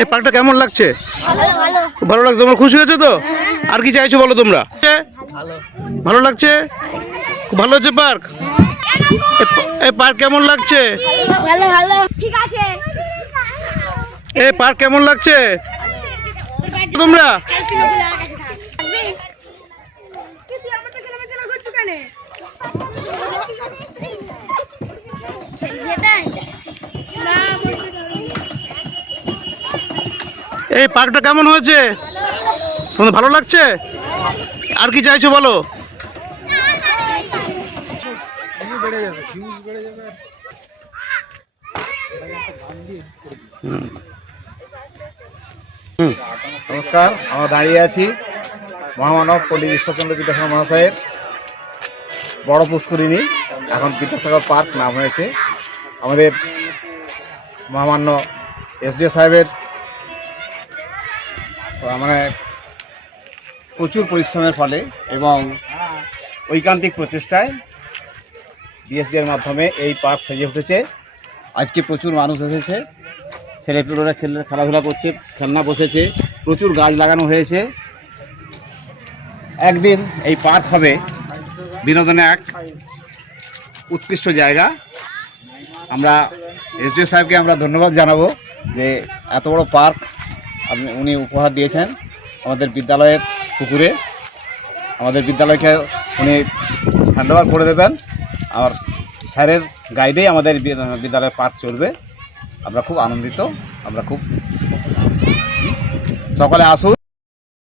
এই পার্কটা কেমন লাগছে? ভালো লাগছে? তোমার খুশি হয়েছো তো? আর কি চাইছো বলো তোমরা? ভালো লাগছে? ভালো হচ্ছে পার্ক? এই পার্ক কেমন লাগছে? এই পার্ক কেমন লাগছে? তোমরা? এই পার্কটা কেমন হয়েছে? তোমাদের ভালো লাগছে? আর কি চাইছো বলো? নমস্কার, আমরা দাঁড়িয়ে আছি মহামানব পল্লী ঈশ্বরচন্দ্র বিদ্যাসাগর মহাশয়ের বড় পুষ্করিণী, এখন বিদ্যাসাগর পার্ক নাম হয়েছে। আমাদের মহামান্য এসডিও সাহেবের মানে প্রচুর পরিশ্রমের ফলে এবং ঐকান্তিক প্রচেষ্টায় বিএসডি এর মাধ্যমে এই পার্ক সেজে উঠেছে। আজকে প্রচুর মানুষ এসেছে ছেলেপুলেরা খেলে খেলাধুলা করছে, খেলনা বসেছে, প্রচুর গাছ লাগানো হয়েছে। একদিন এই পার্ক হবে বিনোদনের এক উৎকৃষ্ট জায়গা। আমরা এসডিও সাহেবকে আমরা ধন্যবাদ জানাব যে এত বড় পার্ক আপনি উনি উপহার দিয়েছেন আমাদের বিদ্যালয়ের পুকুরে। আমাদের বিদ্যালয়কে উনি হ্যান্ডওভার করে দেবেন। আর স্যারের গাইডেই আমাদের বিদ্যালয়ের পাঠ চলবে। আমরা খুব আনন্দিত, আমরা খুব সকালে আসুন।